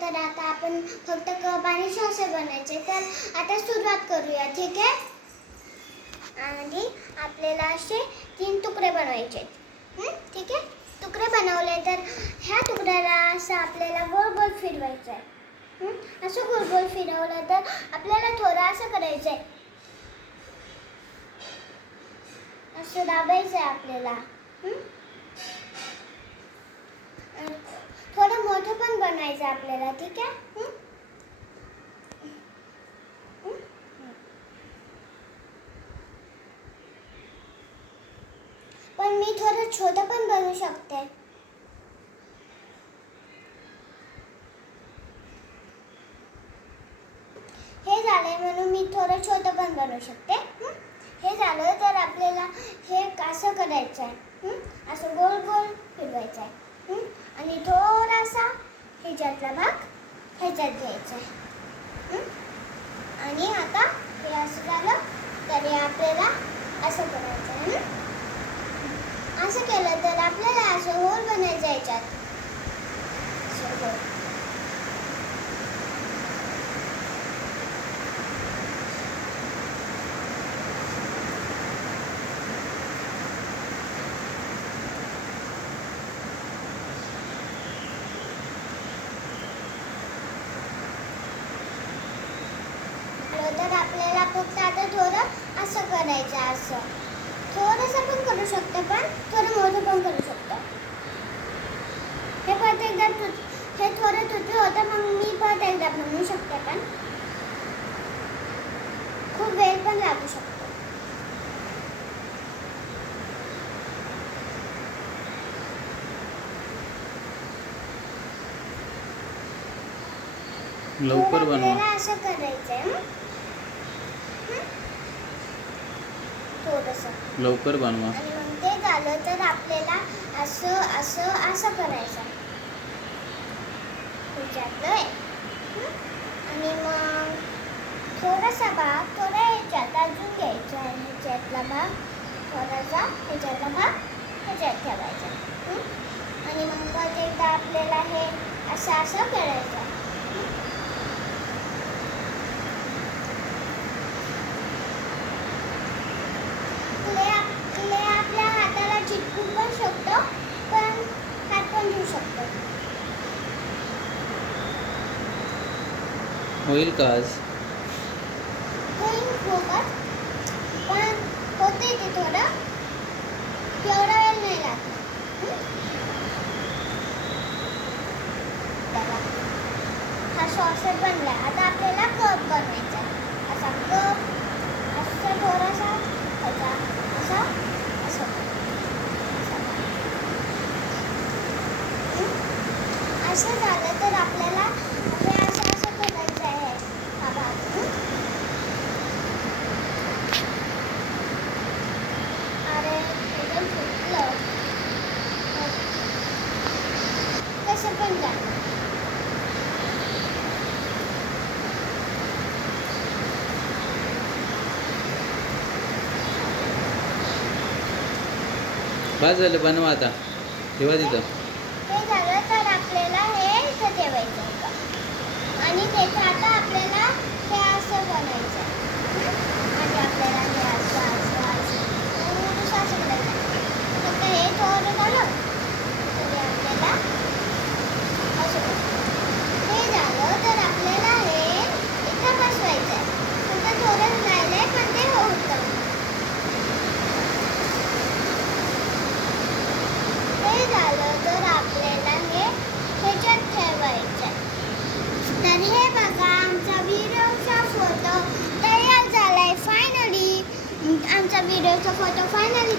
तर आता आपण फक्त कप आणि सॉसे बनायचे. तर आता सुरुवात करूया, ठीक आहे. आणि आपल्याला असे 3 तुकडे बनवायचे, ठीक आहे. तुकडे बनवले तर ह्या तुकड्याला असं आपल्याला गोल गोल फिरवायचं आहे. असं गोल गोल फिरवलं तर आपल्याला थोडं असं करायचं आहे, असं दाबायचं आहे आपल्याला. थोडं मोठं पण बनवायचं आपल्याला, ठीक आहे. पण मी थोडं छोटं पण बनवू शकते. हे झालंय म्हणून मी थोडं छोटं पण बनवू शकते. हे झालं तर आपल्याला हे असं करायचं आहे, असं गोल गोल फिरवायचं आहे. आणि थोडासा ह्याच्यातला भाग ह्याच्यात घ्यायचा आहे. आणि आता हे असं झालं तर हे आपल्याला असं करायचं आहे. असं केलं तर आपल्याला असं होल बनायचं याच्यात, असं होल. तर आपल्याला फक्त आता थोडं असं करायचं, असं थोडंसं पण करू शकतो, पण थोडं मोठं पण करू शकतो. हे परत एकदा हे थोडं तुटलं होतं, मग मी परत एकदा बनवू शकते, पण खूप वेळ पण लागू शकतो. लवकर बनवा. आपल्याला असं करायचंय, थोडंसं लवकर बनवा. आणि मग ते झालं तर आपल्याला असं असं असं करायचं ह्याच्यातलं. आणि मग थोडासा भाग थोडा ह्याच्यात अजून घ्यायचा आहे, ह्याच्यातला भाग थोडासा ह्याच्यातला भाग ह्याच्यात ठेवायचा. आणि मग परत एकदा आपल्याला हे असं असं करायचं. क्ले आपल्या हाताला चिटकू पण शकतो, पण हात पण धुवू शकतो. होईल का आज? होईल खूपच, पण होते ते थोडं, एवढा वेळ नाही लागत. हा सॉसेस बनला. आता आपल्याला कप बनवायचा, असा कप असं थोडासा ह्याचा असा असं असं झालं तर आपल्याला हे असं असं करायचं आहे, हा भाग. अरे एकदम फुटलं, कसं पण झालं. बस झालं, बनवा आता, ठेवा तिथं. हे झालं तर आपल्याला हे इथं ठेवायचं होतं. आणि त्याचं आता आपल्याला हे असं बनायचं आहे. आणि आपल्याला हे असं असं असं असं करायचं. फक्त हे थोडं झालं तरी आपल्याला असं हे झालं तर आपल्याला हे इथं बसवायचं आहे. फक्त थोडंच राहिलं आहे, पण ते होतं. हे झालं तर आपल्याला हे ह्याच्यात ठेवायचं आहे. तर हे बघा, आमचा व्हिडिओचा फोटो तयार झालाय फायनली. आमचा व्हिडिओचा फोटो फायनली